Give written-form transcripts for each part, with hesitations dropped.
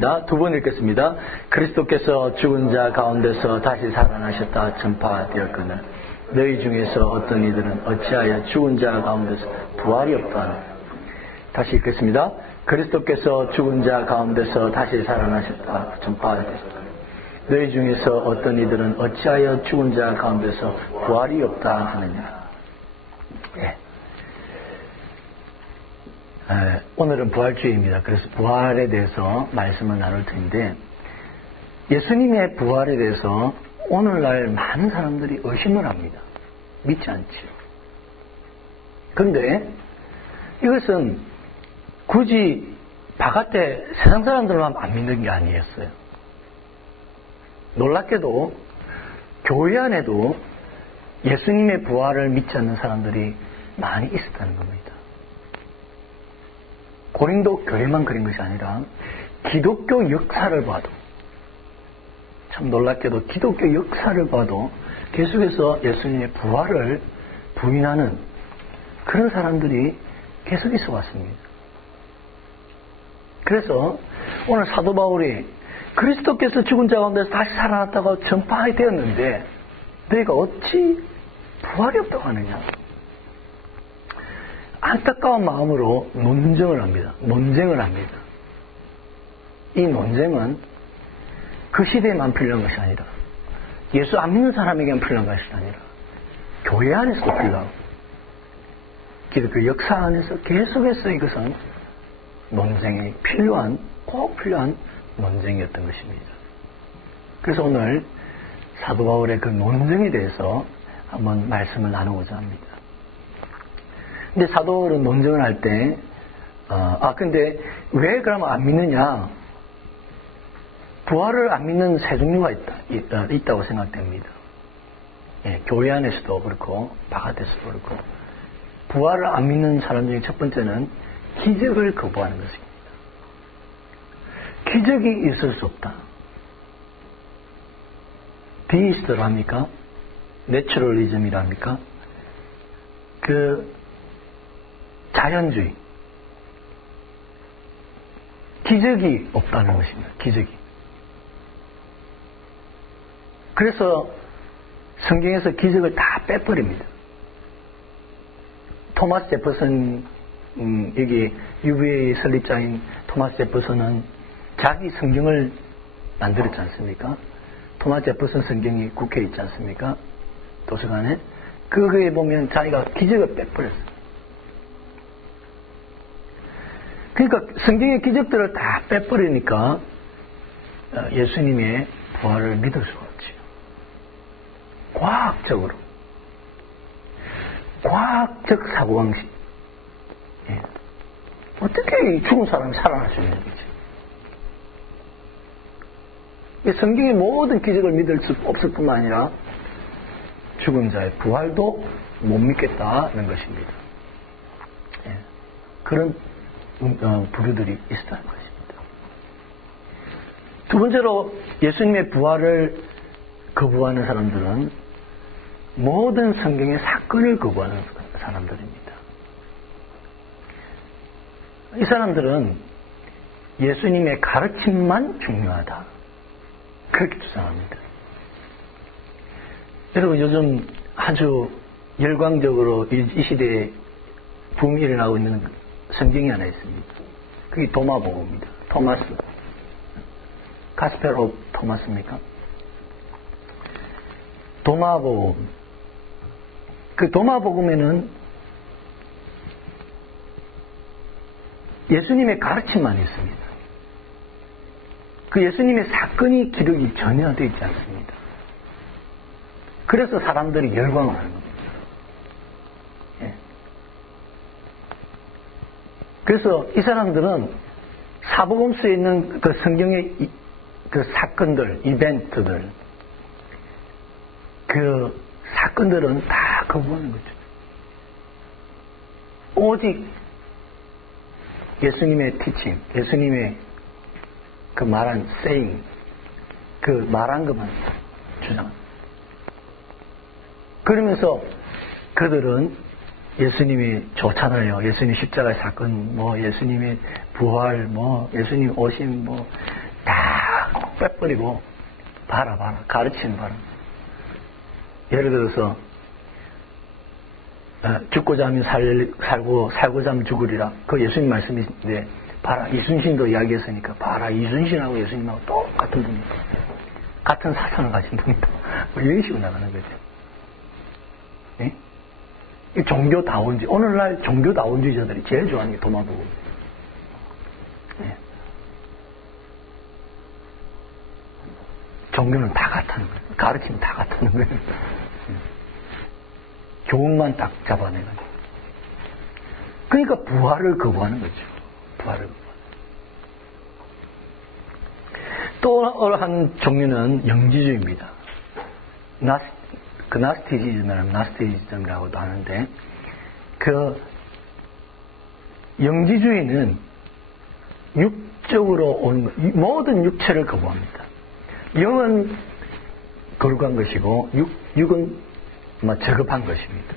두 번 읽겠습니다. 그리스도께서 죽은 자 가운데서 다시 살아나셨다 전파되었거늘 너희 중에서 어떤 이들은 어찌하여 죽은 자 가운데서 부활이 없다 하느냐. 다시 읽겠습니다. 그리스도께서 죽은 자 가운데서 다시 살아나셨다 전파되었거늘 너희 중에서 어떤 이들은 어찌하여 죽은 자 가운데서 부활이 없다 하느냐. 오늘은 부활주의입니다. 그래서 부활에 대해서 말씀을 나눌 텐데, 예수님의 부활에 대해서 오늘날 많은 사람들이 의심을 합니다. 믿지 않지요. 그런데 이것은 굳이 바깥에 세상 사람들만 안 믿는 게 아니었어요. 놀랍게도 교회 안에도 예수님의 부활을 믿지 않는 사람들이 많이 있었다는 겁니다. 고린도 교회만 그런 것이 아니라 기독교 역사를 봐도, 참 놀랍게도 기독교 역사를 봐도 계속해서 예수님의 부활을 부인하는 그런 사람들이 계속 있어 왔습니다. 그래서 오늘 사도 바울이 그리스도께서 죽은 자 가운데서 다시 살아났다고 전파하게 되었는데 너희가 어찌 부활이 없다고 하느냐. 안타까운 마음으로 논쟁을 합니다. 이 논쟁은 그 시대에만 필요한 것이 아니라, 예수 안 믿는 사람에게만 필요한 것이 아니라 교회 안에서도 필요하고 기독교 역사 안에서 계속해서 이것은 논쟁이 꼭 필요한 논쟁이었던 것입니다. 그래서 오늘 사도 바울의 그 논쟁에 대해서 한번 말씀을 나누고자 합니다. 근데 사도 바울은 논쟁을 할 때, 근데 왜 그러면 안 믿느냐? 부활을 안 믿는 세 종류가 있다고 생각됩니다. 교회 안에서도 그렇고, 바깥에서도 그렇고, 부활을 안 믿는 사람 중에 첫 번째는 기적을 거부하는 것입니다. 기적이 있을 수 없다. 데이스트로 합니까? 내추럴리즘이라 합니까? 자연주의. 기적이 없다는 것입니다. 기적이. 그래서 성경에서 기적을 다 빼버립니다. 토마스 제퍼슨, 여기 UVA 설립자인 토마스 제퍼슨은 자기 성경을 만들었지 않습니까? 토마스 제퍼슨 성경이 국회에 있지 않습니까? 도서관에. 그거에 보면 자기가 기적을 빼버렸어요. 그러니까 성경의 기적들을 다 빼버리니까 예수님의 부활을 믿을 수가 없지요. 과학적 사고방식. 어떻게 죽은 사람이 살아날 수 있는 거지? 성경의 모든 기적을 믿을 수 없을 뿐만 아니라 죽은 자의 부활도 못 믿겠다는 것입니다. 그런 부류들이 있었다는 것입니다. 두 번째로 예수님의 부활을 거부하는 사람들은 모든 성경의 사건을 거부하는 사람들입니다. 이 사람들은 예수님의 가르침만 중요하다, 그렇게 주장합니다. 여러분, 요즘 아주 열광적으로 이 시대에 붐이 일어나고 있는 성경이 하나 있습니다. 그게 도마복음입니다. 토마스. 가스펠 오브 토마스입니까? 도마복음. 그 도마복음에는 예수님의 가르침만 있습니다. 그 예수님의 사건이 기록이 전혀 되어 있지 않습니다. 그래서 사람들이 열광을 하는 겁니다. 그래서 이 사람들은 사복음서에 있는 그 성경의 그 사건들, 이벤트들, 그 사건들은 다 거부하는 거죠. 오직 예수님의 티칭, 예수님의 그 말한 saying, 그 말한 것만 주장합니다. 그러면서 그들은 예수님이 좋잖아요. 예수님 십자가의 사건, 예수님의 부활, 예수님 오심, 빼버리고 봐라 가르치는 봐라. 예를 들어서 죽고자 하면 살고 살고자 하면 죽으리라. 그 예수님 말씀인데 봐라 이순신도 이야기했으니까 봐라 이순신하고 예수님하고 똑같은 분이다. 같은 사상을 가진 분이다. 뭐 이런 식으로 나가는 거죠. 네? 이 종교다원주의, 오늘날 종교다원주의자들이 제일 좋아하는 게 도마보고. 네. 종교는 다 같다는 거예요. 가르치면 다 같다는 거예요. 교훈만 딱 잡아내가지고. 그러니까 부활을 거부하는 거죠. 부활을 거부하는. 또 한 종류는 영지주의입니다. 나스티즘이라고도 하는데, 그 영지주의는 육적으로 오는 것, 모든 육체를 거부합니다. 영은 거룩한 것이고 육은 저급한 것입니다.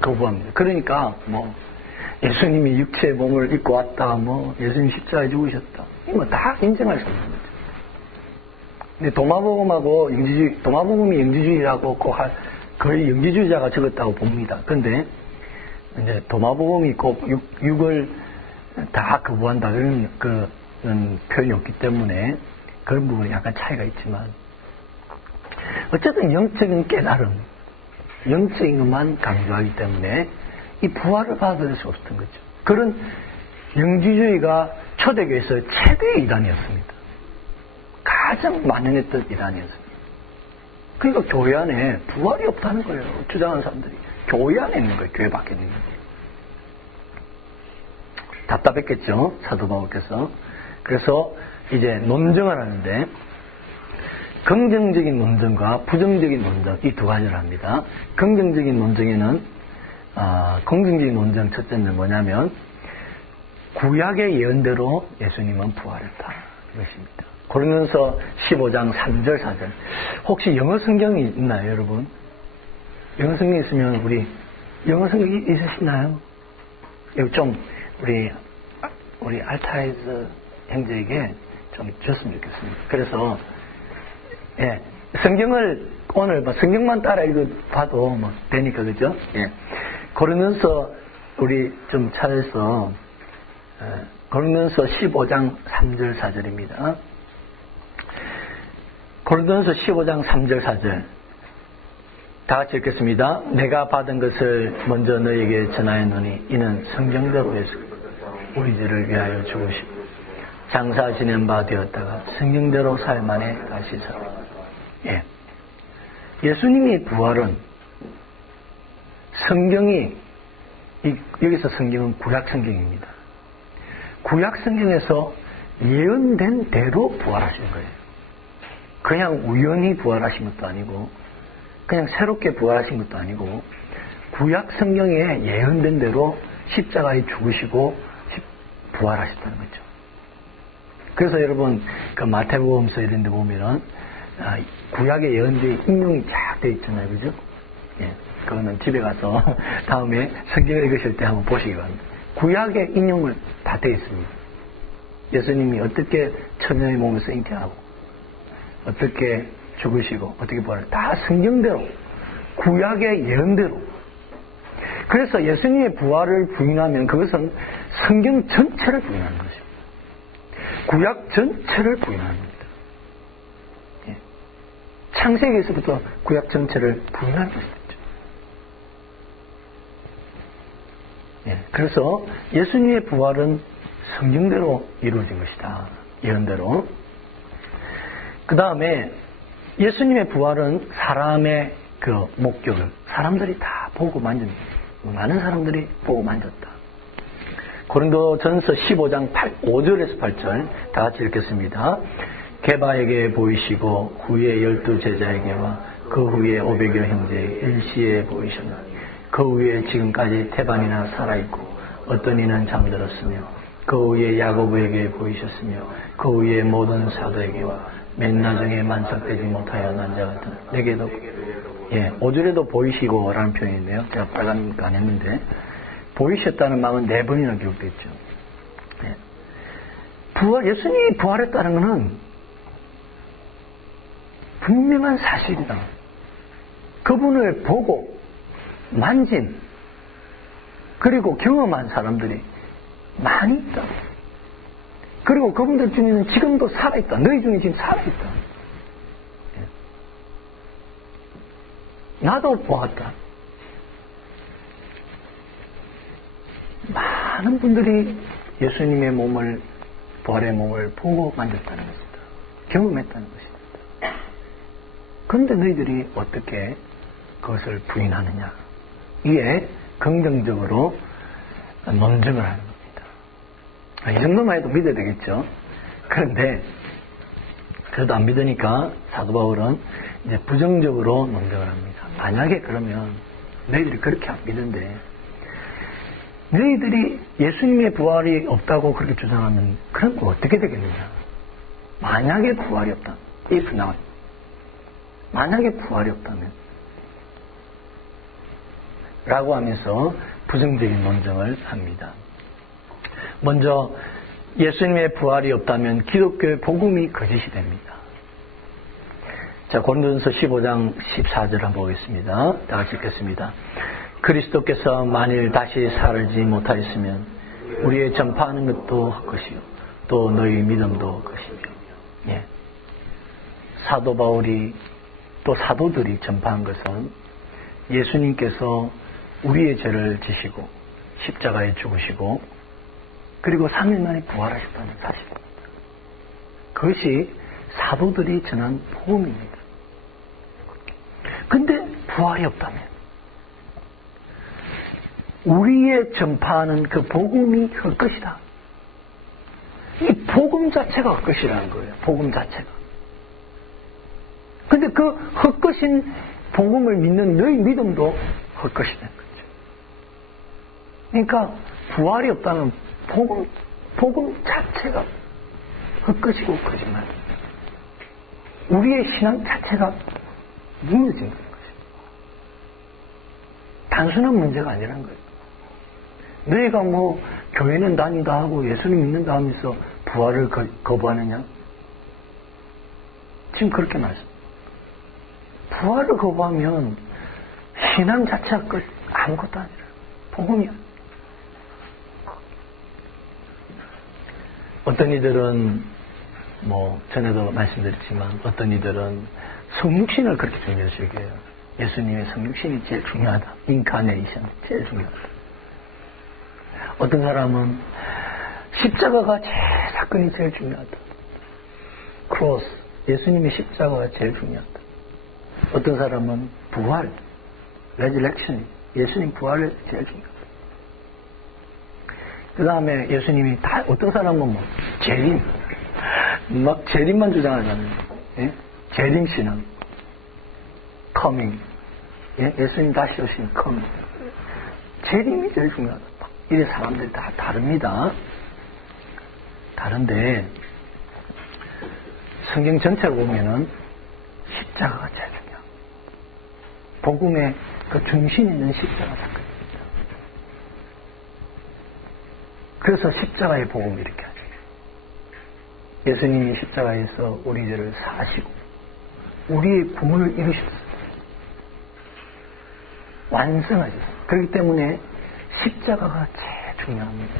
거부합니다. 그러니까 예수님이 육체의 몸을 입고 왔다, 예수님 십자가에 죽으셨다, 다 인정할 수 없는 거죠. 근데 도마복음하고 영지주의, 도마복음이 영지주의라고 거의 영지주의자가 적었다고 봅니다. 근데 이제 도마복음이 꼭 육을 다 거부한다 그런 표현이 없기 때문에 그런 부분이 약간 차이가 있지만, 어쨌든 영적인 깨달음, 영적인 것만 강조하기 때문에 이 부활을 받아들일 수 없었던 거죠. 그런 영지주의가 초대교회에서 최대의 이단이었습니다. 가장 만연했던 이단이었습니다. 그러니까 교회 안에 부활이 없다는 거예요. 주장하는 사람들이. 교회 안에 있는 거예요. 교회 밖에 있는 거예요. 답답했겠죠. 사도 바울께서. 그래서 이제 논증을 하는데, 긍정적인 논증과 부정적인 논증, 이 두 가지를 합니다. 긍정적인 논증에는, 긍정적인 논증 첫째는 뭐냐면, 구약의 예언대로 예수님은 부활했다. 이것입니다. 고린도서 15장 3절 4절. 혹시 영어 성경이 있나요, 여러분? 영어 성경이 있으면 우리 영어 성경이 있으시나요? 이거 좀 우리 알타이즈 형제에게 좀 줬으면 좋겠습니다. 그래서 성경을 오늘 성경만 따라 읽어봐도 되니까, 그죠? 고린도서 우리 좀 찾아서 고린도서 15장 3절 4절입니다. 고린도서 15장 3절 4절 다 같이 읽겠습니다. 내가 받은 것을 먼저 너에게 전하였노니 이는 성경대로 해서 우리 죄를 위하여 죽으시고 장사 지낸 바 되었다가 성경대로 살만에 다시 살아. 예수님의 부활은 성경이, 여기서 성경은 구약 성경입니다. 구약 성경에서 예언된 대로 부활하신 거예요. 그냥 우연히 부활하신 것도 아니고, 그냥 새롭게 부활하신 것도 아니고, 구약 성경에 예언된 대로 십자가에 죽으시고 부활하셨다는 거죠. 그래서 여러분, 그 마태복음서 이런 데 보면은, 구약의 예언들이 인용이 쫙 되어 있잖아요. 그죠? 그거는 집에 가서 다음에 성경을 읽으실 때 한번 보시기 바랍니다. 구약의 인용을 다 되어 있습니다. 예수님이 어떻게 천년의 몸에서 잉태하고, 어떻게 죽으시고, 어떻게 부활을 다 성경대로, 구약의 예언대로. 그래서 예수님의 부활을 부인하면 그것은 성경 전체를 부인하는 것입니다. 구약 전체를 부인하는 겁니다. 창세기에서부터 구약 전체를 부인하는 것이죠. 그래서 예수님의 부활은 성경대로 이루어진 것이다. 예언대로. 그 다음에 예수님의 부활은 사람의 그 목격을 사람들이 다 보고 만졌다. 많은 사람들이 보고 만졌다. 고린도전서 15장 5절에서 8절 다 같이 읽겠습니다. 게바에게 보이시고 후에 12제자에게와 그 후에 500여 형제에게 일시에 보이셨나. 그 후에 지금까지 태반이나 살아있고 어떤 이는 잠들었으며 그 후에 야고보에게 보이셨으며 그 후에 모든 사도에게와 맨 나중에 만삭되지 못하여 난 자 같은 내게도 5절에도 보이시고 라는 표현인데요. 제가 빨간니까 안 했는데 보이셨다는 말은 4번이나 기록됐죠. 예수님이 부활했다는 것은 분명한 사실이다. 그분을 보고 만진 그리고 경험한 사람들이 많이 있다. 그리고 그분들 중에는 지금도 살아있다. 너희 중에 지금 살아있다. 나도 보았다. 많은 분들이 예수님의 몸을, 부활의 몸을 보고 만졌다는 것이다. 경험했다는 것이다. 그런데 너희들이 어떻게 그것을 부인하느냐. 이에 긍정적으로 논증을 하는 겁니다. 이 정도만 해도 믿어야 되겠죠. 그런데 그래도 안 믿으니까 사도 바울은 이제 부정적으로 논증을 합니다. 만약에 그러면 너희들이 그렇게 안 믿는데 너희들이 예수님의 부활이 없다고 그렇게 주장하면 그럼 어떻게 되겠느냐. 만약에 부활이 없다. if not. 만약에 부활이 없다면 라고 하면서 부정적인 논증을 합니다. 먼저 예수님의 부활이 없다면 기독교의 복음이 거짓이 됩니다. 자, 고린도전서 15장 14절 한번 보겠습니다. 다 같이 읽겠습니다. 그리스도께서 만일 다시 살지 못하였으면 우리의 전파하는 것도 헛것이요 또 너희 믿음도 헛것이며. 예. 사도 바울이 또 사도들이 전파한 것은 예수님께서 우리의 죄를 지시고 십자가에 죽으시고 그리고 3일 만에 부활하셨다는 사실입니다. 그것이 사도들이 전한 복음입니다. 근데 부활이 없다면 우리의 전파하는 그 복음이 헛것이다. 이 복음 자체가 헛것이라는 거예요. 복음 자체가. 근데 그 헛것인 복음을 믿는 너희 믿음도 헛것이 된 거죠. 그러니까 부활이 없다면 복음 자체가 헛것이고 거짓말입니다. 우리의 신앙 자체가 무너진 거예요. 단순한 문제가 아니라는 거예요. 너희가 뭐 교회는 다니다 하고 예수님 믿는다 하면서 부활을 거부하느냐? 지금 그렇게 말씀. 부활을 거부하면 신앙 자체가 아무것도 아니라 복음이야. 어떤 이들은 뭐 전에도 말씀드렸지만 어떤 이들은 성육신을 그렇게 중요시 여겨요. 예수님의 성육신이 제일 중요하다. 인카네이션 제일 중요하다. 어떤 사람은 십자가가 사건이 제일 중요하다. 크로스, 예수님의 십자가가 제일 중요하다. 어떤 사람은 부활, 레저렉션, 예수님 부활이 제일 중요하다. 그 다음에 예수님이 다, 어떤 사람은 뭐 재림, 막 재림만 주장하잖아요. 예? 재림 신앙, coming, 예? 예수님 다시 오신 coming. 재림이 제일 중요하다. 이래 사람들이 다 다릅니다. 다른데 성경 전체를 보면은 십자가가 제일 중요해요. 복음의 그 중심에 있는 십자가 사건입니다. 그래서 십자가의 복음을 이렇게 하죠. 예수님이 십자가에서 우리 죄를 사하시고 우리의 구원을 이루셨습니다. 완성하셨습니다. 그렇기 때문에 십자가가 제일 중요합니다.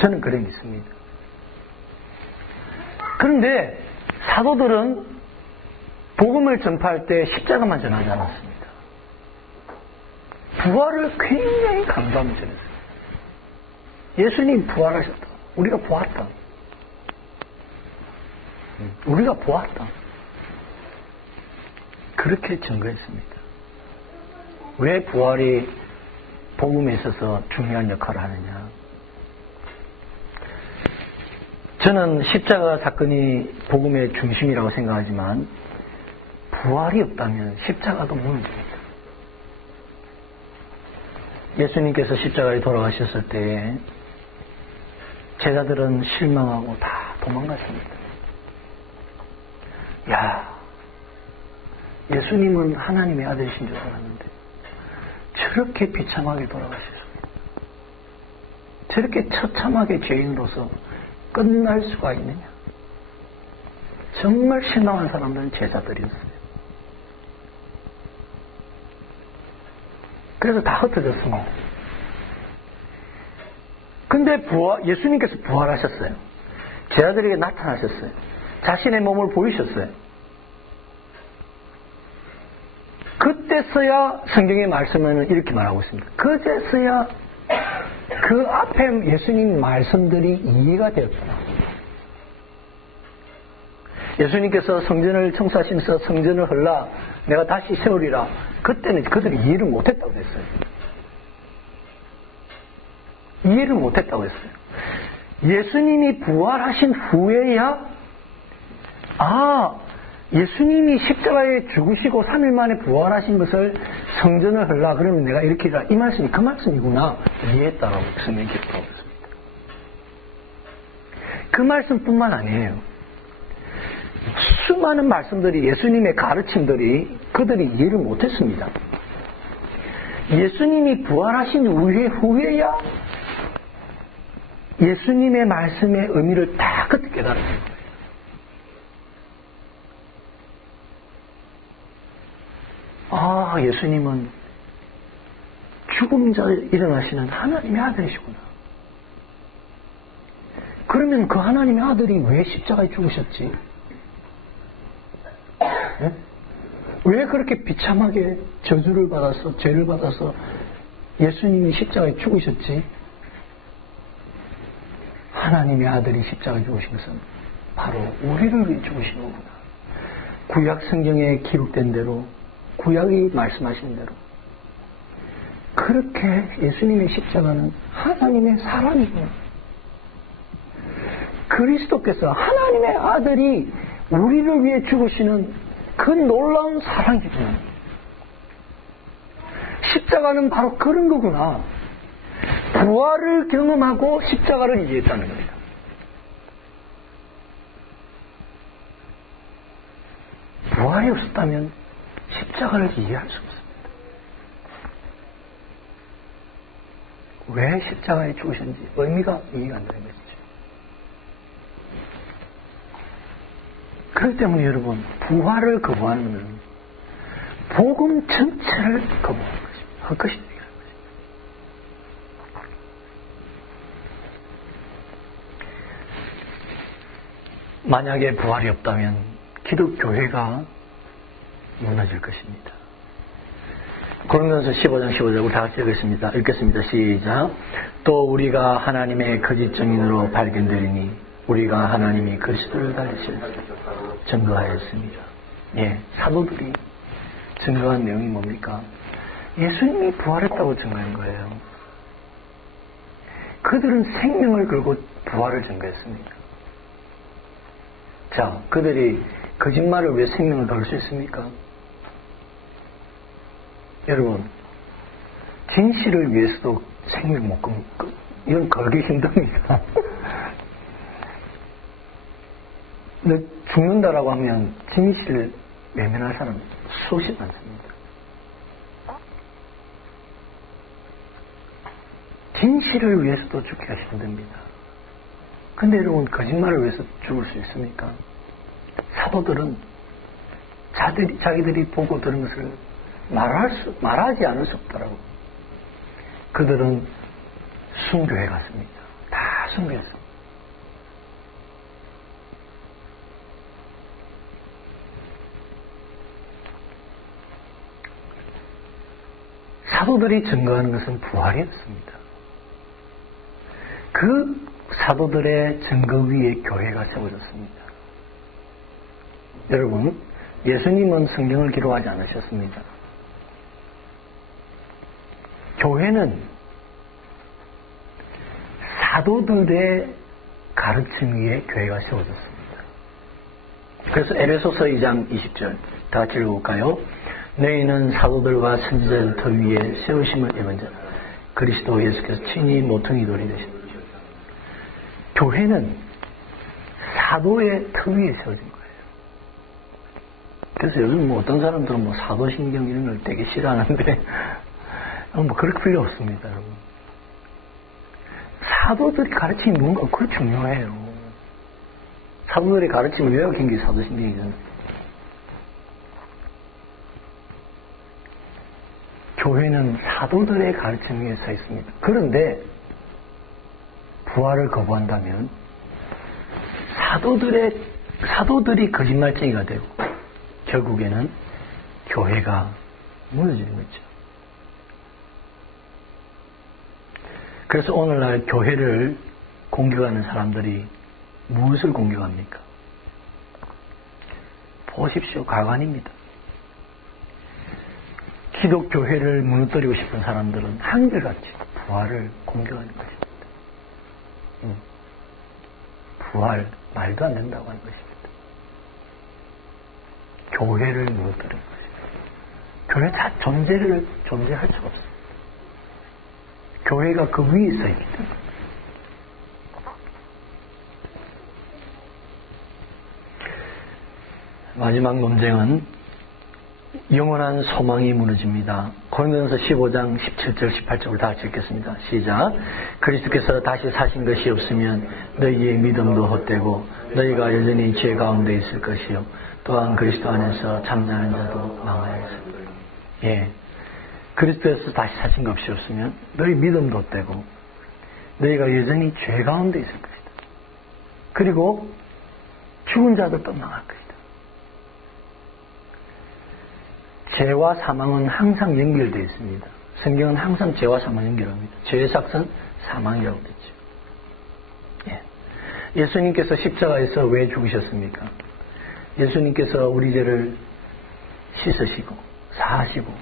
저는 그래 믿습니다. 그런데 사도들은 복음을 전파할 때 십자가만 전하지 않았습니다. 부활을 굉장히 강조하며 전했어요. 예수님 부활하셨다. 우리가 보았다. 우리가 보았다. 그렇게 증거했습니다. 왜 부활이 복음에 있어서 중요한 역할을 하느냐. 저는 십자가 사건이 복음의 중심이라고 생각하지만 부활이 없다면 십자가도 무너집니다. 예수님께서 십자가에 돌아가셨을 때 제자들은 실망하고 다 도망갔습니다. 야, 예수님은 하나님의 아들이신 줄 알았는데 저렇게 비참하게 돌아가셨습니다. 저렇게 처참하게 죄인으로서 끝날 수가 있느냐. 정말 신앙한 사람들은 제자들이었어요. 그래서 다 흩어졌습니다. 근데 예수님께서 부활하셨어요. 제자들에게 나타나셨어요. 자신의 몸을 보이셨어요. 그때서야 성경의 말씀에는 이렇게 말하고 있습니다. 그제서야 그 앞에 예수님 말씀들이 이해가 되었구나. 예수님께서 성전을 청소하시면서 성전을 헐라 내가 다시 세우리라. 그때는 그들이 이해를 못했다고 했어요. 이해를 못했다고 했어요. 예수님이 부활하신 후에야 예수님이 십자가에 죽으시고 3일 만에 부활하신 것을 성전을 헐라 그러면 내가 이렇게 해라. 이 말씀이 그 말씀이구나. 이해했다라고 성경이 기록하고 있습니다. 그 말씀뿐만 아니에요. 수많은 말씀들이 예수님의 가르침들이 그들이 이해를 못했습니다. 예수님이 부활하신 후에야 예수님의 말씀의 의미를 다 그때 깨달았어요. 예수님은 죽음 자에 일어나시는 하나님의 아들이시구나. 그러면 그 하나님의 아들이 왜 십자가에 죽으셨지? 네? 왜 그렇게 비참하게 저주를 받아서 죄를 받아서 예수님이 십자가에 죽으셨지? 하나님의 아들이 십자가에 죽으신 것은 바로 우리를 위해 죽으신 거구나. 구약 성경에 기록된 대로 구약이 말씀하신 대로 그렇게 예수님의 십자가는 하나님의 사랑이구나. 그리스도께서 하나님의 아들이 우리를 위해 죽으시는 그 놀라운 사랑이구나. 십자가는 바로 그런 거구나. 부활을 경험하고 십자가를 이해했다는 겁니다. 부활이 없었다면 십자가를 이해할 수 없습니다. 왜 십자가에 죽으셨는지 의미가 이해가 안 되는 것이죠. 그렇기 때문에 여러분, 부활을 거부하는 것은 복음 전체를 거부하는 것입니다. 헛것이 얘기하는 것입니다. 만약에 부활이 없다면 기독교회가 무너질 것입니다. 고린도전서 15장 15절 우리 다 같이 읽겠습니다. 시작. 또 우리가 하나님의 거짓 증인으로 발견되리니 우리가 하나님이 그리스도를 달리실 증거하였습니다. 사도들이 증거한 내용이 뭡니까? 예수님이 부활했다고 증거한 거예요. 그들은 생명을 걸고 부활을 증거했습니다. 자, 그들이 거짓말을 왜 생명을 걸 수 있습니까? 여러분, 진실을 위해서도 생명 못 겁니까? 이건 걸기 힘듭니다. 근데 죽는다라고 하면 진실을 외면할 사람 수없이 많습니다. 진실을 위해서도 죽기가 힘듭니다. 근데 여러분, 거짓말을 위해서 죽을 수 있습니까? 사도들은 자기들이 보고 들은 것을 말하지 않을 수 없더라고. 그들은 순교해 갔습니다. 다 순교했습니다. 사도들이 증거하는 것은 부활이었습니다. 그 사도들의 증거 위에 교회가 세워졌습니다. 여러분, 예수님은 성경을 기록하지 않으셨습니다. 교회는 사도들의 가르침 위에 교회가 세워졌습니다. 그래서 에베소서 2장 20절 다 같이 읽어볼까요? 너희는 사도들과 선지자들 터 위에 세우심을 입은 자 그리스도 예수께서 친히 모퉁이 돌이 되십니다. 교회는 사도의 터 위에 세워진 거예요. 그래서 요즘 어떤 사람들은 사도신경 이런 걸 되게 싫어하는데 그럴 필요 없습니다, 여러분. 사도들이 가르치는 뭔가 그거 중요해요. 사도들의 가르침을 외워긴 게 사도신경이잖아요. 교회는 사도들의 가르침 위에 서 있습니다. 그런데 부활을 거부한다면 사도들이 거짓말쟁이가 되고 결국에는 교회가 무너지는 거죠. 그래서 오늘날 교회를 공격하는 사람들이 무엇을 공격합니까? 보십시오. 가관입니다. 기독교회를 무너뜨리고 싶은 사람들은 한결같이 부활을 공격하는 것입니다. 부활, 말도 안 된다고 하는 것입니다. 교회를 무너뜨리는 것입니다. 교회 다 존재할 수가 없어요. 교회가 그 위에 서 있기 때문에. 마지막 논쟁은 영원한 소망이 무너집니다. 고린도전서 15장 17절 18절을 다 같이 읽겠습니다. 시작. 그리스도께서 다시 사신 것이 없으면 너희의 믿음도 헛되고 너희가 여전히 죄 가운데 있을 것이요 또한 그리스도 안에서 잠자는 자도 망하였을 것이요. 예, 그리스도에서 다시 사신 것이 없으면 너희 믿음도 헛되고 너희가 여전히 죄 가운데 있을 것이다. 그리고 죽은 자들도 망할 것이다. 죄와 사망은 항상 연결되어 있습니다. 성경은 항상 죄와 사망 연결합니다. 죄의 삭은 사망이라고 그랬죠. 예. 예수님께서 십자가에서 왜 죽으셨습니까? 예수님께서 우리 죄를 씻으시고 사하시고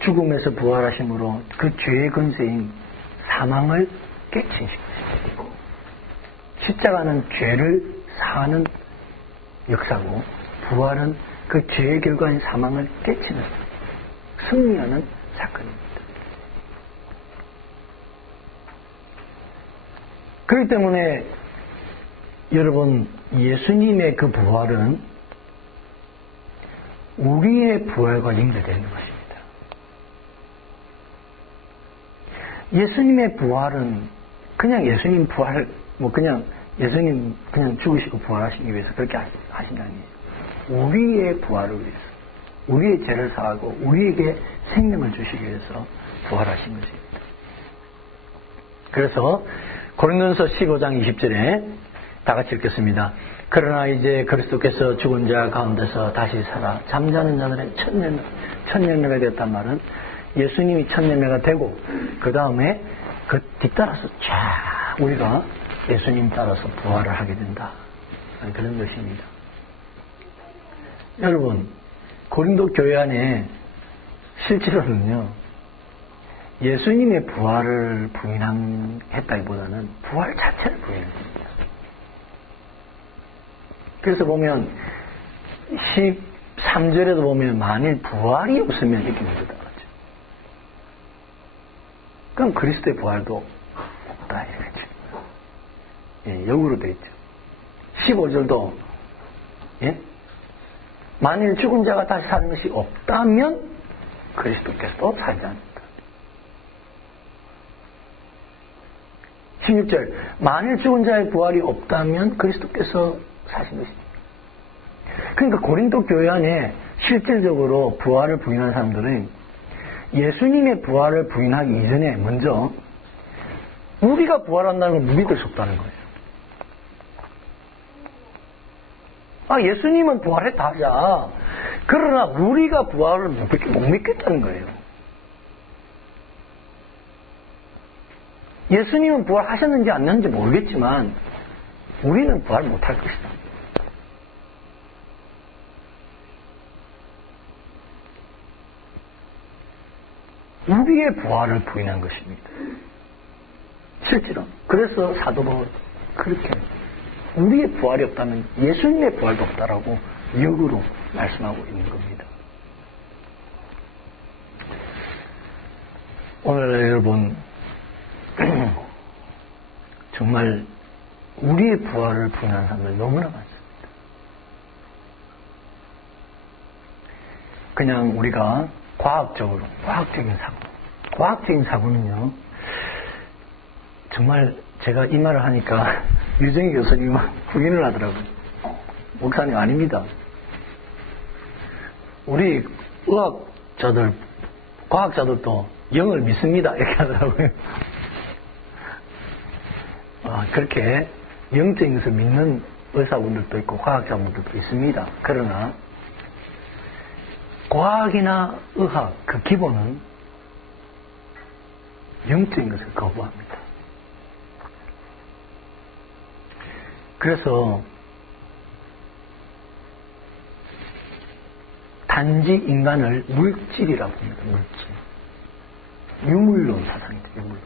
죽음에서 부활하심으로 그 죄의 근세인 사망을 깨치신 것입니다. 십자가는 죄를 사하는 역사고 부활은 그 죄의 결과인 사망을 깨치는, 승리하는 사건입니다. 그렇기 때문에 여러분, 예수님의 그 부활은 우리의 부활과 연결되는 것입니다. 예수님의 부활은 그냥 예수님 부활, 그냥 예수님 그냥 죽으시고 부활하시기 위해서 그렇게 하신 게 아니에요. 우리의 부활을 위해서, 우리의 죄를 사하고 우리에게 생명을 주시기 위해서 부활하신 것입니다. 그래서 고린도전서 15장 20절에 다 같이 읽겠습니다. 그러나 이제 그리스도께서 죽은 자 가운데서 다시 살아 잠자는 자들의 천년매가 되었단 말은 예수님이 천년매가 되고 그 다음에 그 뒤따라서 쫙 우리가 예수님 따라서 부활을 하게 된다. 그런 것입니다. 여러분, 고린도 교회 안에 실제로는요, 예수님의 부활을 부인했다기보다는 부활 자체를 부인했습니다. 그래서 보면 13절에도 보면 만일 부활이 없으면 이렇게 문제다 그러죠. 그럼 그리스도의 부활도 없다 이렇게. 예, 역으로 되어 있죠. 15절도 예? 만일 죽은 자가 다시 사는 것이 없다면 그리스도께서도 살지 않는다. 16절 만일 죽은 자의 부활이 없다면 그리스도께서 사신 것입니다. 그러니까 고린도 교회 안에 실질적으로 부활을 부인하는 사람들은 예수님의 부활을 부인하기 이전에 먼저 우리가 부활한다는 걸 믿을 수 없다는 거예요. 예수님은 부활했다 하자. 그러나 우리가 부활을 못 믿겠다는 거예요. 예수님은 부활하셨는지 안 했는지 모르겠지만 우리는 부활 못할 것이다. 우리의 부활을 부인한 것입니다. 실제로. 그래서 사도 바울은 그렇게 우리의 부활이 없다면 예수님의 부활도 없다라고 역으로 말씀하고 있는 겁니다. 오늘날 여러분 정말 우리의 부활을 부인하는 사람들 너무나 많습니다. 그냥 우리가 과학적인 사고는요 정말 제가 이 말을 하니까 유정희 교수님은 부인을 하더라고요. 목사님 아닙니다. 우리 의학자들, 과학자들도 영을 믿습니다. 이렇게 하더라고요. 그렇게 영적인 것을 믿는 의사분들도 있고 과학자분들도 있습니다. 그러나 과학이나 의학 그 기본은 영적인 것을 거부합니다. 그래서 단지 인간을 물질이라고 합니다. 물질. 유물론 사상입니다. 유물론.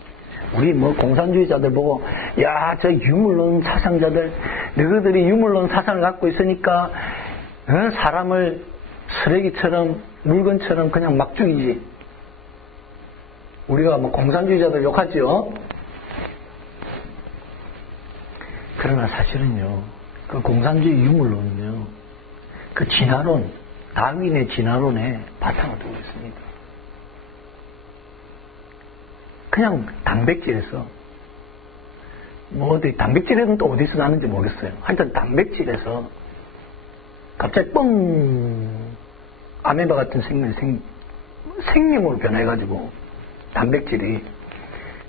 우리 뭐 공산주의자들 보고 야, 저 유물론 사상자들 너희들이 유물론 사상을 갖고 있으니까 사람을 쓰레기처럼 물건처럼 그냥 막 죽이지. 우리가 뭐 공산주의자들 욕하죠. 그러나 사실은요, 그 공산주의 유물론은요, 그 진화론, 다윈의 진화론에 바탕을 두고 있습니다. 그냥 단백질에서, 뭐 어디, 단백질에는 또 어디서 나는지 모르겠어요. 하여튼 단백질에서 갑자기 아메바 같은 생명으로 변해가지고, 단백질이,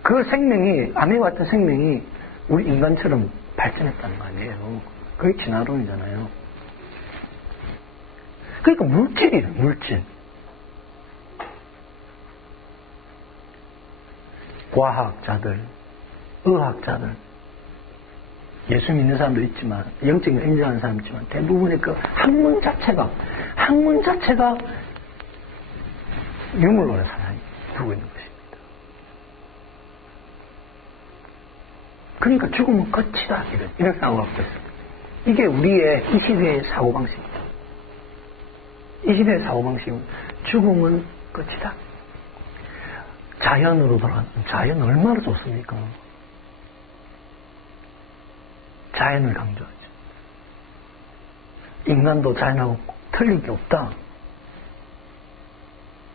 그 생명이, 아메바 같은 생명이 우리 인간처럼 발전했다는 거 아니에요. 그게 진화론이잖아요. 그러니까 물질이에요, 물질. 과학자들, 의학자들, 예수 믿는 사람도 있지만, 영적인 걸 인정하는 사람도 있지만, 대부분의 그 학문 자체가 유물론의 사상이 두고 있는 것입니다. 그러니까 죽으면 끝이다. 이런 사고가 갖고 있습니다. 이게 우리의 이 시대의 사고방식입니다. 이 시대의 사고방식은 죽으면 끝이다. 자연으로 돌아가는, 자연 얼마나 좋습니까? 자연을 강조하죠. 인간도 자연하고 틀린 게 없다.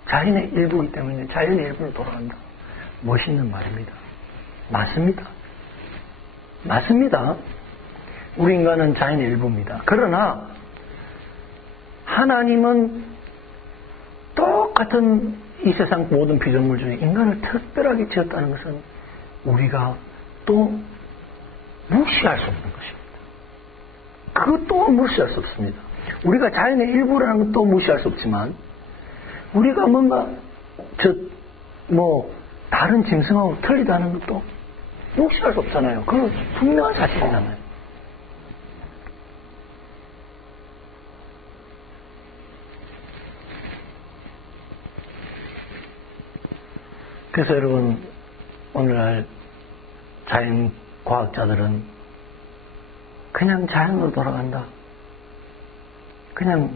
자연의 일부이기 때문에 자연의 일부로 돌아간다. 멋있는 말입니다. 맞습니다. 맞습니다. 우리 인간은 자연의 일부입니다. 그러나 하나님은 똑같은 이 세상 모든 피조물 중에 인간을 특별하게 지었다는 것은 우리가 또 무시할 수 없는 것입니다. 그것도 무시할 수 없습니다. 우리가 자연의 일부라는 것도 무시할 수 없지만 우리가 뭔가 다른 짐승하고 틀리다는 것도 무시할 수 없잖아요. 그건 분명한 사실이잖아요. 그래서 여러분, 오늘날 자연과학자들은 그냥 자연으로 돌아간다. 그냥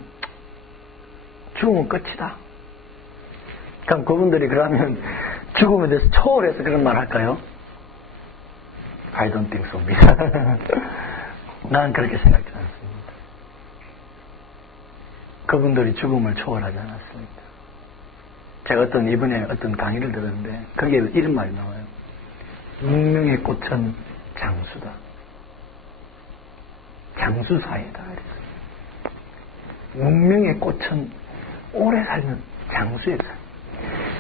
죽으면 끝이다. 그럼 그분들이 그러면 죽음에 대해서 초월해서 그런 말 할까요? I don't think so입니다. 나는 그렇게 생각하지 않습니다. 그분들이 죽음을 초월하지 않았습니다. 제가 이번에 어떤 강의를 들었는데 거기에 이런 말이 나와요. 운명의 꽃은 장수다. 장수사이다. 운명의 꽃은 오래 살면 장수이다.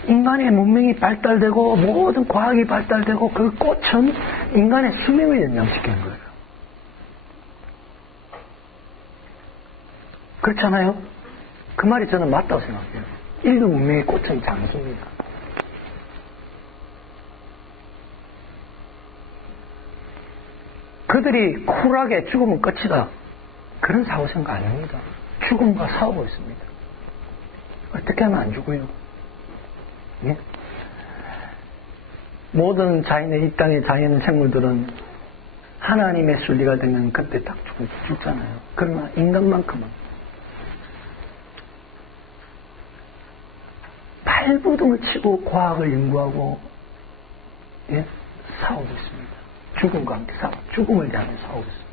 인간의 문명이 발달되고 모든 과학이 발달되고 그 꽃은 인간의 수명을 연장시키는 거예요. 그렇잖아요? 그 말이 저는 맞다고 생각해요. 인류 문명의 꽃은 장수입니다. 그들이 쿨하게 죽으면 끝이다. 그런 사고생각 아닙니다. 죽음과 싸우고 있습니다. 어떻게 하면 안 죽어요? 예? 모든 자연의 이 땅의 자연 생물들은 하나님의 순리가 되면 그때 딱 죽잖아요. 그러나 인간만큼은 발버둥을 치고 과학을 연구하고 싸우고 있습니다. 죽음과 함께 죽음을 향해 싸우고 있습니다.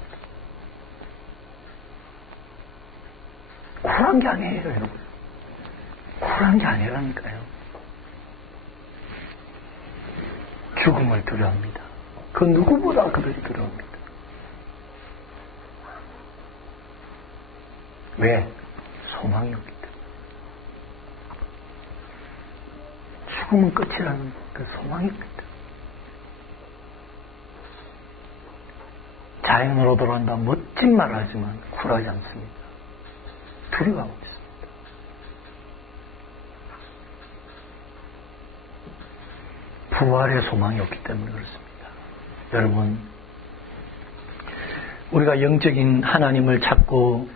쿨한 게 아니에요, 여러분. 쿨한 게 아니라니까요. 죽음을 두려워합니다. 그 누구보다 그들이 두려워합니다. 왜? 소망이 없기 때문에. 죽음은 끝이라는 그 소망이 없기 때문에. 자연으로 돌아간다 멋진 말 하지만 쿨하지 않습니다. 두려워하고 있습니다. 부활의 소망이 없기 때문에 그렇습니다. 여러분, 우리가 영적인 하나님을 찾고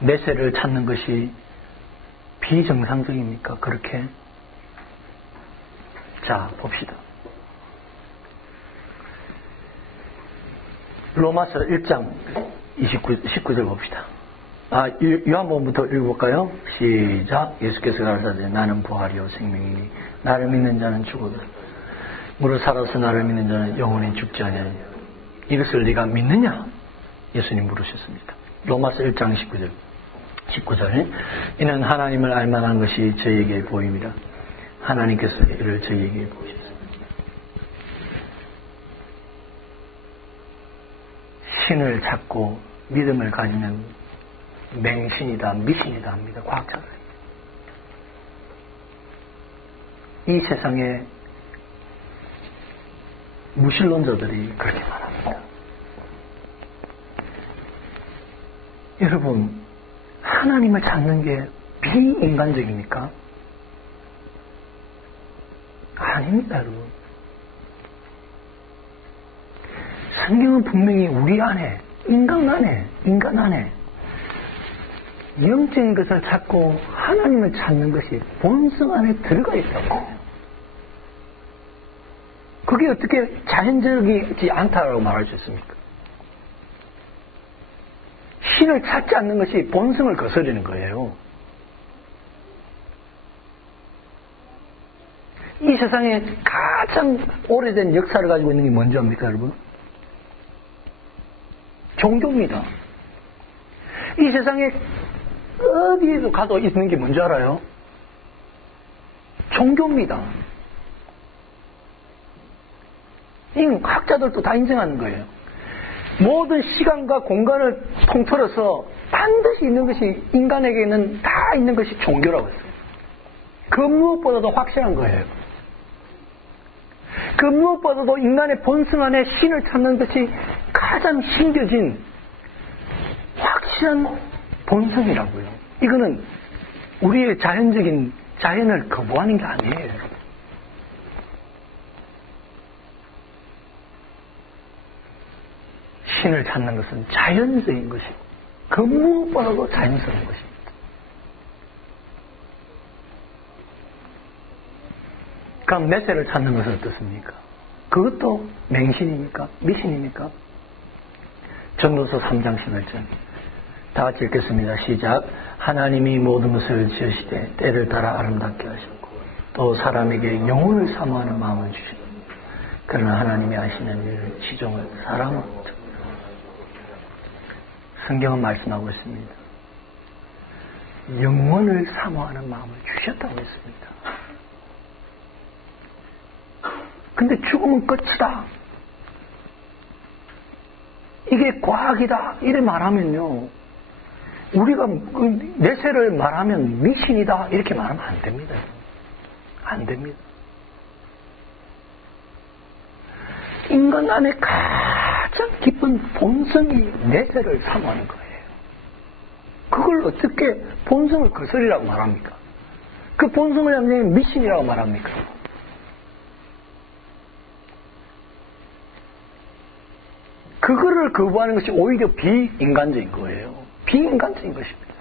메세를 찾는 것이 비정상적입니까? 그렇게? 자, 봅시다. 로마서 1장 19절 봅시다. 요한복음부터 읽어볼까요? 시작. 예수께서 가르치되 나는 부활이요 생명이니 나를 믿는 자는 죽어도 무릇 살아서 나를 믿는 자는 영원히 죽지 아니하니 이것을 네가 믿느냐? 예수님 물으셨습니다. 로마서 1장 19절 이는 하나님을 알만한 것이 저희에게 보입니다. 하나님께서 이를 저희에게 보이셨습니다. 신을 찾고 믿음을 가지면 맹신이다, 미신이다 합니다. 과학자들. 이 세상에 무신론자들이 그렇게 말합니다. 여러분, 하나님을 찾는 게 비인간적입니까? 아닙니다, 여러분. 성경은 분명히 우리 안에, 인간 안에 영적인 것을 찾고 하나님을 찾는 것이 본성 안에 들어가 있다고. 그게 어떻게 자연적이지 않다라고 말할 수 있습니까? 신을 찾지 않는 것이 본성을 거스르는 거예요. 이 세상에 가장 오래된 역사를 가지고 있는 게 뭔지 압니까, 여러분? 종교입니다. 이 세상에 어디에도 가도 있는 게 뭔지 알아요? 종교입니다. 이 학자들도 다 인정하는 거예요. 모든 시간과 공간을 통틀어서 반드시 있는 것이 인간에게는 다 있는 것이 종교라고 했어요. 그 무엇보다도 확실한 거예요. 그 무엇보다도 인간의 본성 안에 신을 찾는 것이 가장 심겨진 확실한 본성이라고요. 이거는 우리의 자연적인 자연을 거부하는 게 아니에요, 여러분. 신을 찾는 것은 자연적인 것이고 그 무엇보다도 자연스러운 것입니다. 그럼 메세를 찾는 것은 어떻습니까? 그것도 맹신입니까? 미신입니까? 전도서 3장 11절 다 같이 읽겠습니다. 시작. 하나님이 모든 것을 지으시되 때를 따라 아름답게 하셨고 또 사람에게 영혼을 사모하는 마음을 주셨고 그러나 하나님이 하시는 일을 지종을 사람은 못하고. 성경은 말씀하고 있습니다. 영혼을 사모하는 마음을 주셨다고 했습니다. 근데 죽음은 끝이다. 이게 과학이다. 이래 말하면요. 우리가 내세를 말하면 미신이다. 이렇게 말하면 안 됩니다. 안 됩니다. 인간 안에 가장 깊은 본성이 내세를 사모하는 거예요. 그걸 어떻게 본성을 거스리라고 말합니까? 그 본성을 하면 미신이라고 말합니까? 그거를 거부하는 것이 오히려 비인간적인 거예요. 비인간적인 것입니다.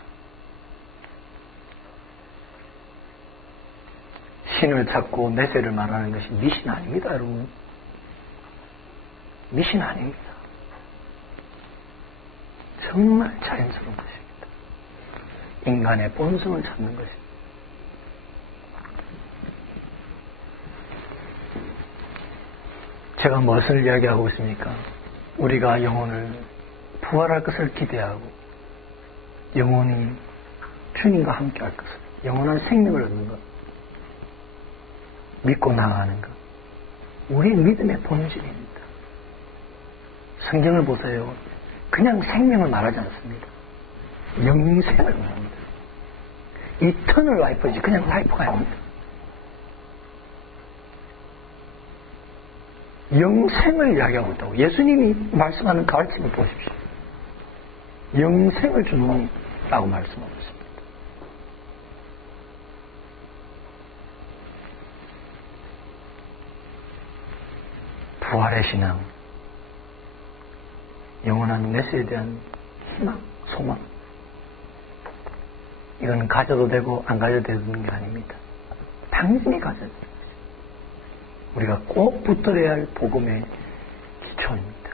신을 찾고 내세를 말하는 것이 미신 아닙니다, 여러분. 미신 아닙니다. 정말 자연스러운 것입니다. 인간의 본성을 찾는 것입니다. 제가 무엇을 이야기하고 있습니까? 우리가 영혼을 부활할 것을 기대하고 영혼이 주님과 함께 할 것을, 영원한 생명을 얻는 것, 믿고 나아가는 것, 우리의 믿음의 본질입니다. 성경을 보세요. 그냥 생명을 말하지 않습니다. 영생을 말합니다. 이터널 라이프지 그냥 라이프가 아닙니다. 영생을 이야기하고 있다고. 예수님이 말씀하는 가르침을 보십시오. 영생을 주는다고 말씀하고 있습니다. 부활의 신앙, 영원한 메시에 대한 희망, 소망, 이건 가져도 되고 안 가져도 되는 게 아닙니다. 당연히 가져야 됩니다. 우리가 꼭 붙들어야 할 복음의 기초입니다.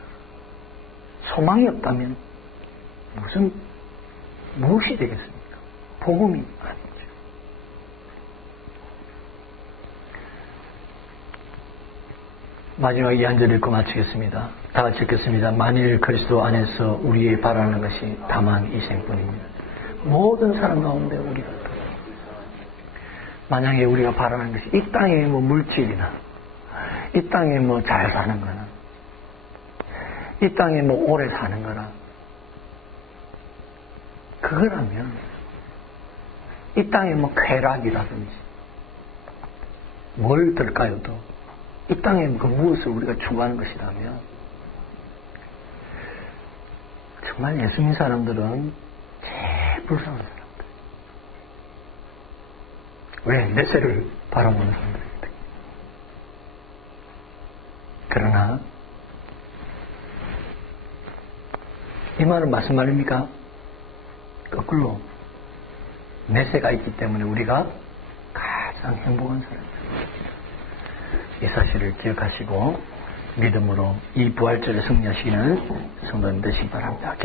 소망이 없다면 무엇이 되겠습니까? 복음이 아니죠. 마지막 이 한 절 읽고 마치겠습니다. 다 같이 읽겠습니다. 만일 그리스도 안에서 우리의 바라는 것이 다만 이 생뿐입니다. 모든 사람 가운데 우리가 만약에 우리가 바라는 것이 이 땅의 물질이나 이 땅에 잘 사는 거나 이 땅에 오래 사는 거나 그거라면 이 땅에 쾌락이라든지 뭘 들까요 또 이 땅에 무엇을 우리가 추구하는 것이라면 정말 예수 믿는 사람들은 제일 불쌍한 사람들. 왜? 내세를 바라보는 사람들입니다. 그러나 이 말은 무슨 말입니까? 거꾸로 내세가 있기 때문에 우리가 가장 행복한 사람입니다. 이 사실을 기억하시고 믿음으로 이 부활절에 승리하시기를 성도님 되시기 바랍니다.